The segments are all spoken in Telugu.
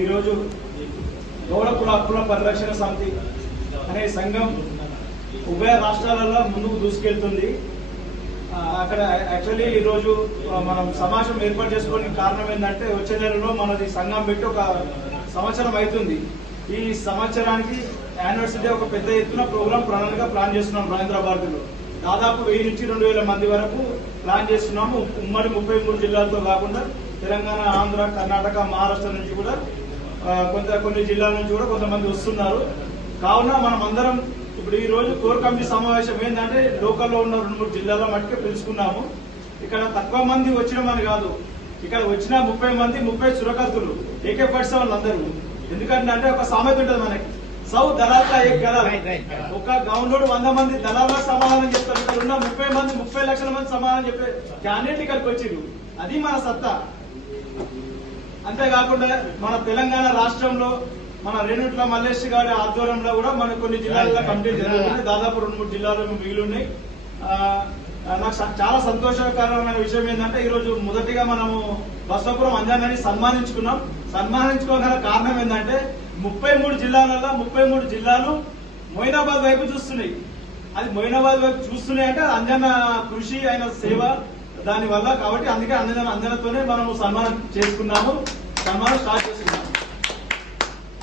ఈరోజు గౌడకుల హక్కుల పరిరక్షణ సమితి అనే సంఘం ఉభయ రాష్ట్రాలలో ముందుకు దూసుకెళ్తుంది. అక్కడ యాక్చువల్లీ ఈరోజు మనం సమావేశం ఏర్పాటు చేసుకోవడానికి కారణం ఏంటంటే వచ్చే నెలలో మనది సంఘం పెట్టి ఒక సంవత్సరం అవుతుంది. ఈ సంవత్సరానికి యానివర్సరీ ఒక పెద్ద ఎత్తున ప్రణాళిక ప్లాన్ చేస్తున్నాం. రవీంద్రభారతిలో దాదాపు 1000 నుంచి 2000 మంది వరకు ప్లాన్ చేస్తున్నాము. ఉమ్మడి 33 జిల్లాలతో కాకుండా తెలంగాణ, ఆంధ్ర, కర్ణాటక, మహారాష్ట్ర నుంచి కూడా కొన్ని జిల్లాల నుంచి కూడా కొంతమంది వస్తున్నారు. కావున మనం అందరం ఇప్పుడు ఈ రోజు కోర్ కమిటీ సమావేశం ఏంటంటే లోకల్లో ఉన్న 2-3 జిల్లాల మట్టుకే పిలుచుకున్నాము. ఇక్కడ తక్కువ మంది వచ్చిన అని కాదు, ఇక్కడ వచ్చిన 30 మంది 30 చురకత్తులు AK-47 అందరూ. ఎందుకంటే ఒక సామెత ఉంటుంది మనకి, సౌ దళాల ఒక గవర్నర్ 100 మంది దళాలకు సమాధానం చెప్తారు. ఇక్కడ ఉన్న 30 మంది 30 లక్షల మంది సమాధానం చెప్పే క్యాండిడేట్ ఇక్కడికి వచ్చిండ్రు. అది మన సత్తా. అంతేకాకుండా మన తెలంగాణ రాష్ట్రంలో మన రేణుట్ల మల్లేష్ గారి ఆధ్వర్యంలో కూడా మన కొన్ని జిల్లాల్లో కంప్లీట్ జరుగుతుంది. దాదాపు 2-3 జిల్లాలు మిగిలి ఉన్నాయి. నాకు చాలా సంతోషకరమైన విషయం ఏంటంటే ఈరోజు మొదటిగా మనము బసవపురం అంజనాని సన్మానించుకున్నాం. సన్మానించుకోగల కారణం ఏంటంటే 33 జిల్లాలలో 33 జిల్లాలు మొయినాబాద్ వైపు చూస్తున్నాయి. అది మొయినాబాద్ వైపు చూస్తున్నాయి అంటే అంజన కృషి, ఆయన సేవ దాని వల్ల. కాబట్టి అందుకే అంజనతోనే మనము సన్మానం చేసుకున్నాము, సన్మానం స్టార్ట్ చేసుకున్నాము.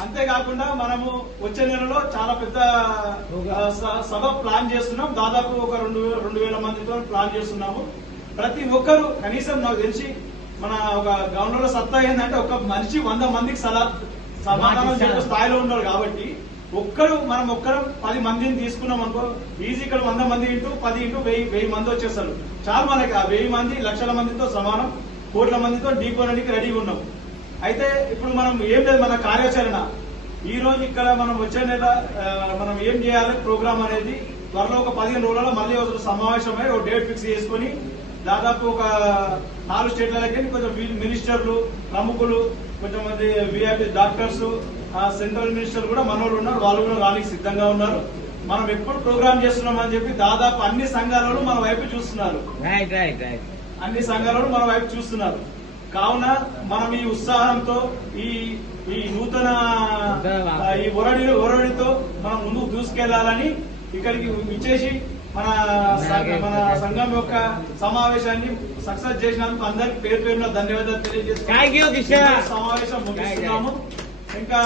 అంతేకాకుండా మనము వచ్చే నెలలో చాలా పెద్ద సభ ప్లాన్ చేస్తున్నాం. దాదాపు ఒక 2000 మందితో ప్లాన్ చేస్తున్నాము. ప్రతి ఒక్కరు కనీసం నాకు తెలిసి మన ఒక గవర్నర్ సత్తా ఏంటంటే ఒక మనిషి 100 మందికి సమాధానం చెప్పే స్థాయిలో ఉన్నారు. కాబట్టి మనం ఒక్కరం 10 మందిని తీసుకున్నాం అనుకో, ఈజీ ఇక్కడ 100 మంది ఇంటూ 10 ఇంటూ 1000 మంది వచ్చేస్తారు. చాలా మనకి ఆ 1000 మంది లక్షల మందితో సమానం, కోట్ల మందితో ఢీకొనడానికి రెడీగా ఉన్నాం. అయితే ఇప్పుడు మనం ఏం లేదు, మన కార్యాచరణ ఈ రోజు ఇక్కడ మనం వచ్చే నెల మనం ఏం చేయాలి ప్రోగ్రామ్ అనేది త్వరలో ఒక 15 రోజులలో మళ్ళీ సమావేశమై ఒక డేట్ ఫిక్స్ చేసుకుని దాదాపు ఒక 4 స్టేట్లకి కొంచెం మినిస్టర్లు, ప్రముఖులు, కొంచెం మంది విఐపి డాక్టర్స్, సెంట్రల్ మినిస్టర్ కూడా మనోళ్ళు ఉన్నారు. వాళ్ళు కూడా రానికి సిద్ధంగా ఉన్నారు. మనం ఎప్పుడు ప్రోగ్రామ్ చేస్తున్నాం అని చెప్పి దాదాపు అన్ని సంఘాలలో మన వైపు చూస్తున్నారు. అన్ని సంఘాలలో మన వైపు చూస్తున్నారు. కావున మనం ఈ ఉత్సాహంతో ఈ నూతన ఈ ఒరడితో మనం ముందుకు దూసుకెళ్లాలని ఇక్కడికి ఇచ్చేసి మన సంఘం యొక్క సమావేశాన్ని సక్సెస్ చేసినందుకు అందరికి పేరు పేరున ధన్యవాదాలు తెలియజేస్తున్నాము. సమావేశం ముగిస్తున్నాము. ఇంకా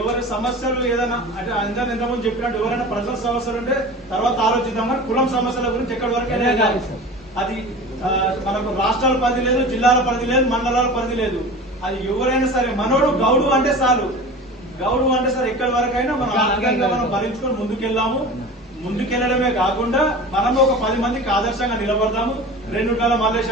ఎవరి సమస్యలు ఏదైనా అంటే అందరూ ఎంతమంది చెప్పినట్టు ఎవరైనా ప్రజల సమస్యలు ఉంటే తర్వాత ఆలోచిద్దాం. కానీ కులం సమస్యల గురించి ఎక్కడి వరకు అది మనకు రాష్ట్రాల పరిధి లేదు, జిల్లాల పరిధి లేదు, మండలాల పరిధి లేదు. అది ఎవరైనా సరే మనోడు గౌడు అంటే చాలు, గౌడు అంటే సరే ఎక్కడి వరకైనా మనం ఆర్థికంగా మనం భరించుకొని ముందుకెళ్దాము. ముందుకెళ్లడమే కాకుండా మనము ఒక 10 మందికి ఆదర్శంగా నిలబడదాము. రేణుట్ల మల్లేష్